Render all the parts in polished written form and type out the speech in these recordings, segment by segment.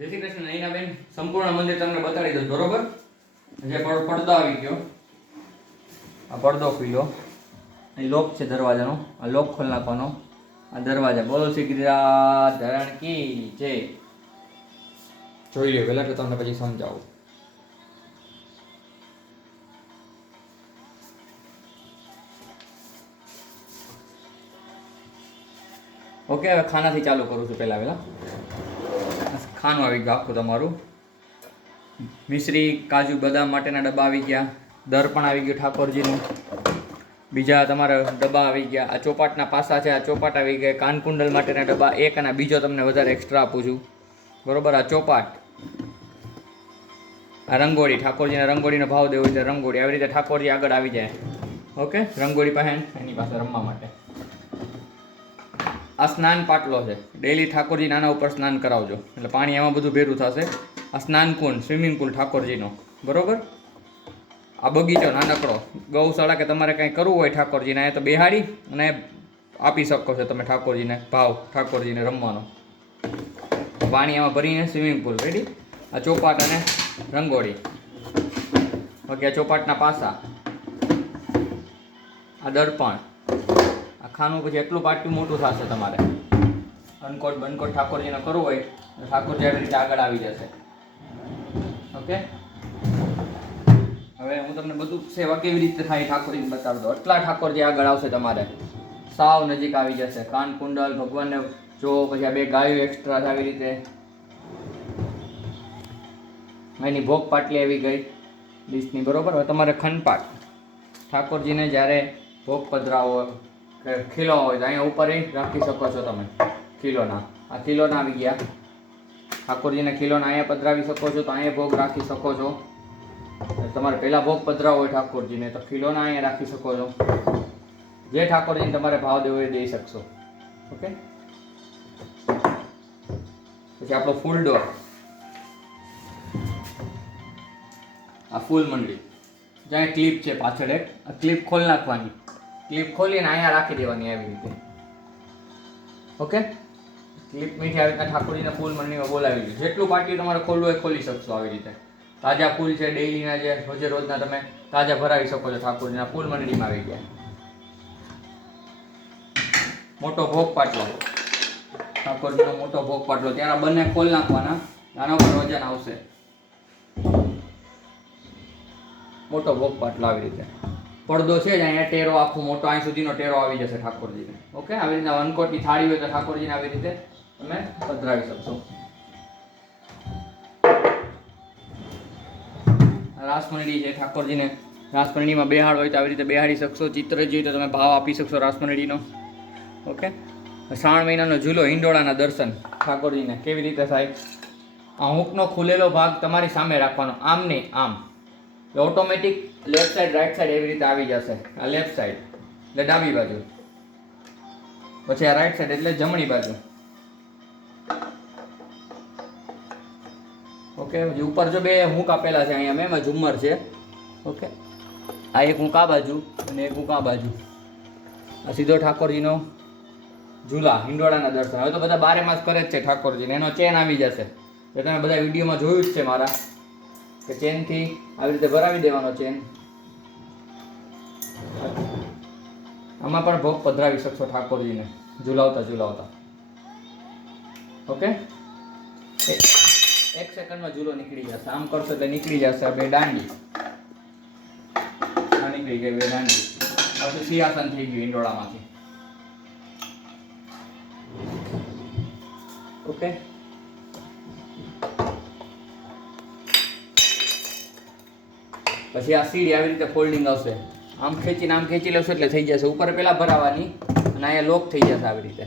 જય શ્રી કૃષ્ણ નૈનાબેન, સંપૂર્ણ મંદિર તમને બતાડી દઉં, બરોબર? જે પડદો આવી ગયો, આ પડદો ખુલ્યો, અહીં લોક છે દરવાજાનો, આ લોક ખોલી નાખવાનો, આ દરવાજા. બોલો શ્રી ગિરિરાજ ધરણ કી જય. જોઈ લ્યો પહેલા, તો તમને પછી સમજાવું. ઓકે, હવે ખાનાથી ચાલુ કરું છું. પહેલા ખાનું આવી ગયું આખું તમારું. મિશ્રી, કાજુ, બદામ માટેના ડબ્બા આવી ગયા. દર્પણ આવી ગયું ઠાકોરજીનું. બીજા તમારા ડબ્બા આવી ગયા. આ ચોપાટના પાસા છે, આ ચોપાટ આવી ગયા. કાનકુંડલ માટેના ડબ્બા એક, અને બીજો તમને વધારે એક્સ્ટ્રા આપું છું, બરોબર? આ ચોપાટ, આ રંગોળી, ઠાકોરજીને રંગોળીનો ભાવ દેવો છે, રંગોળી. આવી રીતે ઠાકોરજી આગળ આવી જાય. ઓકે, રંગોળી પાસે, એની પાસે રમવા માટે. આ સ્નાન પાટલો છે, ડેલી ઠાકોરજી નાના ઉપર સ્નાન કરાવજો, એટલે પાણી એમાં બધું ભેરું થશે. આ સ્નાન કુંડ, સ્વિમિંગ પુલ ઠાકોરજીનો, બરોબર? આ બગીચો નાનકડો, ગૌશાળા કે તમારે કંઈ કરવું હોય ઠાકોરજીને, એ તો બેહાડી અને આપી શકો છો તમે ઠાકોરજીને ભાવ, ઠાકોરજીને રમવાનો. પાણી એમાં ભરીને સ્વિમિંગ પુલ રેડી. આ ચોપાટ અને રંગોળી. ઓકે, આ ચોપાટના પાસા, આ દર્પણ, આ ખાનું. પછી એટલું પાટિયું મોટું થશે તમારે. અનકોટ બનકોટ ઠાકોરજીને કરવું હોય તો ઠાકોરજી આવી રીતે આગળ આવી જશે. ઓકે, હવે હું તમને બધું સેવા કેવી રીતે થાય ઠાકોરજીને બતાવી દઉં. એટલા ઠાકોરજી આગળ આવશે તમારે, સાવ નજીક આવી જશે. કાન કુંડલ ભગવાનને જો, પછી આ બે ગાયો એક્સ્ટ્રા આવી રીતે. એની ભોગ પાટલી આવી ગઈ ડીશની, બરોબર? હવે તમારે ખનપાટ, ઠાકોરજીને જ્યારે ભોગ પધરાવો કે ખીલો હોય તો અહીંયા ઉપર રાખી શકો છો તમે. ખીલોના, આ ખીલોના આવી ગયા. ઠાકોરજીને ખીલોના અહીંયા પધરાવી શકો છો, તો અહીંયા ભોગ રાખી શકો છો. તમારે પહેલાં ભોગ પધરાવો હોય ઠાકોરજીને, તો ખીલોના અહીંયા રાખી શકો છો. જે ઠાકોરજીને તમારે ભાવ દેવો એ દઈ શકશો. ઓકે, પછી આપણો ફૂલ ડોર, આ ફૂલ મંડળી. જ્યાં ક્લિપ છે પાછળ એક, આ ક્લિપ ખોલી નાખવાની. ક્લિપ ખોલીને અહીંયા રાખી દેવાની આવી રીતે. ઓકે, ક્લિપ મીઠી આવી રીતના ઠાકોરજીને ફૂલ મંડળીમાં બોલાવી દીધું. જેટલું પાટિયું તમારે ખોલવું હોય ખોલી શકશો આવી રીતે. તાજા ફૂલ છે, ડેઈલીના જે રોજે રોજના તમે તાજા ભરાવી શકો છો ઠાકોરજીના ફૂલ મંડળીમાં આવી ગયા. મોટો ભોગ પાટલો, ઠાકોરજીનો મોટો ભોગ પાટલો, ત્યાં બંને ખોલી નાખવાના. આના પર વજન આવશે. મોટો ભોગ પાટલો આવી રીતે. પડદો છે જ અહીંયા, ટેરો આખો મોટો અહીં સુધીનો ટેરો આવી જશે ઠાકોરજીને. ઓકે, આવી રીતના વનકોટની થાળી હોય તો ઠાકોરજીને આવી રીતે તમે પધરાવી શકશો. રાસમંડળી છે, ઠાકોરજીને રાસમંડળીમાં બેહાડ હોય તો આવી રીતે બેહાડી શકશો. ચિત્ર જોઈએ તો તમે ભાવ આપી શકશો રાસમંડળીનો. ઓકે, શ્રાવણ મહિનાનો ઝૂલો, હિંડોળાના દર્શન ઠાકોરજીને કેવી રીતે થાય. આ હૂંકનો ખુલેલો ભાગ તમારી સામે રાખવાનો, આમ નહીં આમ. Automatic left side right side એવી રીતે આવી જશે. આ લેફ્ટ સાઈડ એટલે ડાબી બાજુ, પછી આ રાઈટ સાઈડ એટલે જમણી બાજુ. ઓકે, ઉપર જો બે હૂંક આપેલા છે અહીંયા એમાં ઝુમ્મર છે. ઓકે, આ એક હૂંક આ બાજુ અને એક હૂંક આ બાજુ. આ સીધો ઠાકોરજીનો ઝૂલા, હિંડોળાના દર્શન. હવે તો બધા 12 માસ કરે જ છે ઠાકોરજીને. એનો ચેન આવી જશે, એ તમે બધા વિડીયોમાં જોયું જ છે મારા, કે ચેનથી આવી રીતે ભરાવી દેવાનો ચેન. આમાં પણ ભોગ પધરાવી શકશો ઠાકોરજીને ઝુલાવતા ઝુલાવતા. ઓકે, 1 સેકન્ડમાં ઝૂલો નીકળી જશે. આમ કરશો એટલે નીકળી જશે. બે દાંડી નીકળી ગઈ, બે દાંડી. પછી સિંહાસન થઈ ગયું હિંડોળામાંથી. ઓકે, પછી આ સીડી આવી રીતે ફોલ્ડિંગ આવશે. આમ ખેંચીને આમ ખેંચી લેશો એટલે થઈ જશે. ઉપર પહેલાં ભરાવાની અને અહીંયા લોક થઈ જશે આવી રીતે.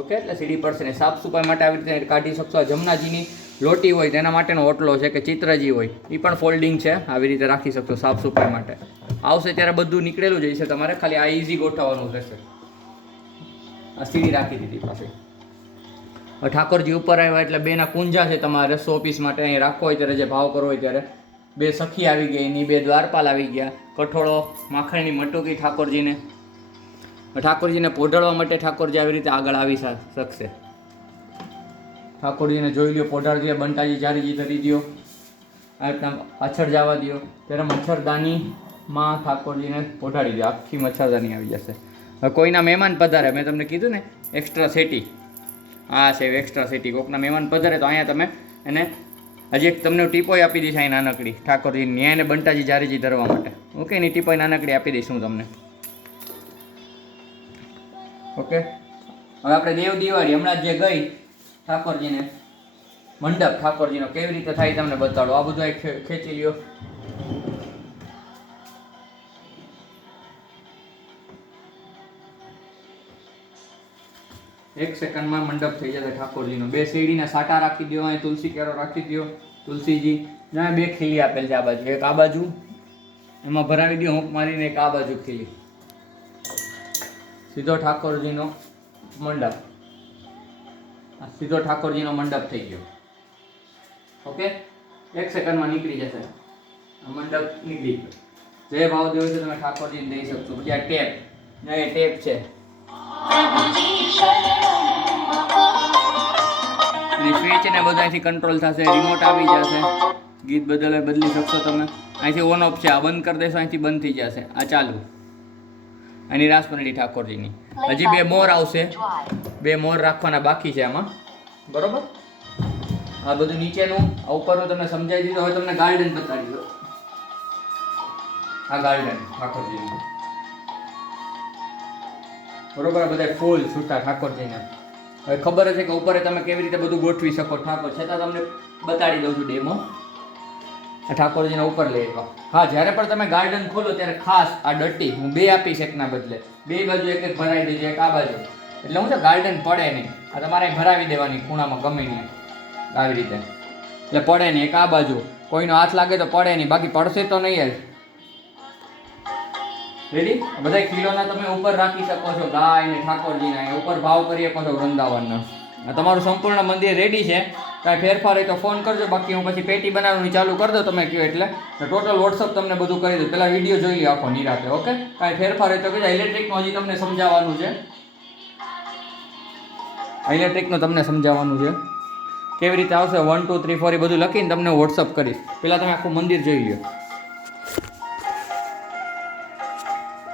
ઓકે, એટલે સીડી પડશે ને. સાફ સફાઈ માટે આવી રીતે કાઢી શકશો. આ જમનાજીની લોટી હોય તેના માટેનો ઓટલો છે, કે ચિત્રજી હોય એ પણ ફોલ્ડિંગ છે, આવી રીતે રાખી શકશો સાફ સફાઈ માટે. આવશે ત્યારે બધું નીકળેલું જ હશે, તમારે ખાલી આ ઇઝી ગોઠવવાનું રહેશે. આ સીડી રાખી દીધી પાછી. ઠાકોરજી ઉપર આવ્યા એટલે બેના કુંજા છે તમારે 100 પીસ માટે અહીં રાખવો હોય ત્યારે, જે ભાવ કરવો હોય ત્યારે. બે સખી આવી ગઈ, એની બે દ્વારપાલ આવી ગયા. કઠોળો, માખણની મટુકી ઠાકોરજીને. ઠાકોરજીને પોઢળવા માટે ઠાકોરજી આવી રીતે આગળ આવી શકશે. ઠાકોરજીને જોઈ લ્યો, પોઢાડી દો, બંટાજી જારીજી ધરી દો, આ રીતના પાછળ જવા દો, ત્યારે મચ્છરદાનીમાં ઠાકોરજીને પોઢાડી દો, આખી મચ્છરદાની આવી જશે. હવે કોઈના મહેમાન પધારે, મેં તમને કીધું ને એક્સ્ટ્રા સેટી, આ છે એક્સ્ટ્રા સેટી, કોઈકના મહેમાન પધારે તો અહીંયા તમે એને હજી એક તમને ટીપોય આપી દઈશ, અહીં નાનકડી ઠાકોરજીની, ન્યાય એને બંટાજી જારીજી ધરવા માટે. ઓકે, એની ટીપોય નાનકડી આપી દઈશ હું તમને. ઓકે, હવે આપણે દેવ દિવાળી હમણાં જે ગઈ ઠાકોરજીને મંડપ ઠાકોરજીનો કેવી રીતે થાય તમને બતાડો. આ બધું ખેંચી લ્યો. એક સેકન્ડમાં મંડપ થઈ જશે ઠાકોરજીનો. 2 શેરડીના સાટા રાખી દો, અહીં તુલસી કેરો રાખી દો, તુલસીજી ના 2 ખીલી આપેલ છે આ બાજુ, એક આ બાજુ એમાં ભરાવી દો હુંક મારીને, એક આ બાજુ ખીલી. સીધો ઠાકોરજીનો મંડપ, સીધો ઠાકોરજીનો મંડપ થઈ ગયો. ઓકે, 1 સેકન્ડમાં નીકળી જશે આ મંડપ, નીકળી ગયો. જે ભાવ દેવો છે તમે ઠાકોરજીને દઈ શકશો. પછી આ ટેપ, એ ટેપ છે, સ્વિચ ને બધાથી કંટ્રોલ થશે, રિમોટ આવી જશે, ગીત બદલી શકશો તમે. અહીંથી ઓન ઓફ છે, આ બંધ કરી દેશો અહીંથી બંધ થઈ જશે, આ ચાલુ. એની રાસપનડી ઠાકોરજીની. હજી 2 મોર આવશે, 2 મોર રાખવાના બાકી છે આમાં, બરોબર. આ બધું નીચેનું, આ ઉપરનું તમને સમજાવી દીધું. હવે તમને ગાર્ડન બતાવી દો. આ ગાર્ડન ઠાકોરજીનું, બરોબર. આ બધા ફૂલ છૂટા ઠાકોરજીને. હવે ખબર છે કે ઉપર તમે કેવી રીતે બધું ગોઠવી શકો ઠાકોર, છતાં તમને બતાડી દઉં છું ડેમો. આ ઠાકોરજીના ઉપર લઈ આવ્યા. હા, જ્યારે પણ તમે ગાર્ડન ખોલો ત્યારે ખાસ આ ડટ્ટી હું 2 આપીશ, એકના બદલે 2 બાજુ એક એક ભરાઈ દેજો, એક આ બાજુ. એટલે હું છે ગાર્ડન પડે નહીં, આ તમારે ભરાવી દેવાની ખૂણામાં ગમે નહીં, આવી રીતે. એટલે પડે નહીં, એક આ બાજુ કોઈનો હાથ લાગે તો પડે નહીં, બાકી પડશે તો નહીં જ. રેડી? બધા કિલોના તમે ઉપર રાખી શકો છો, ગાય ને ઠાકોરજીના ઉપર ભાવ કરી શકો છો વૃંદાવનના. તમારું સંપૂર્ણ મંદિર રેડી છે. કાંઈ ફેરફાર હોય તો ફોન કરજો, બાકી હું પછી પેટી બનાવવાની ચાલુ કરી દો તમે કહો એટલે. ટોટલ વોટ્સઅપ તમને બધું કરી દઉં. પહેલાં વિડીયો જોઈ લો આખો નિરાતે. ઓકે, કાંઈ ફેરફાર હોય તો કહેજો. ઇલેક્ટ્રિકનું હજી તમને સમજાવવાનું છે, ઇલેક્ટ્રિકનું તમને સમજાવવાનું છે કેવી રીતે આવશે. 1 2 3 4 એ બધું લખીને તમને વોટ્સઅપ કરીશ. પહેલાં તમે આખું મંદિર જોઈ લો.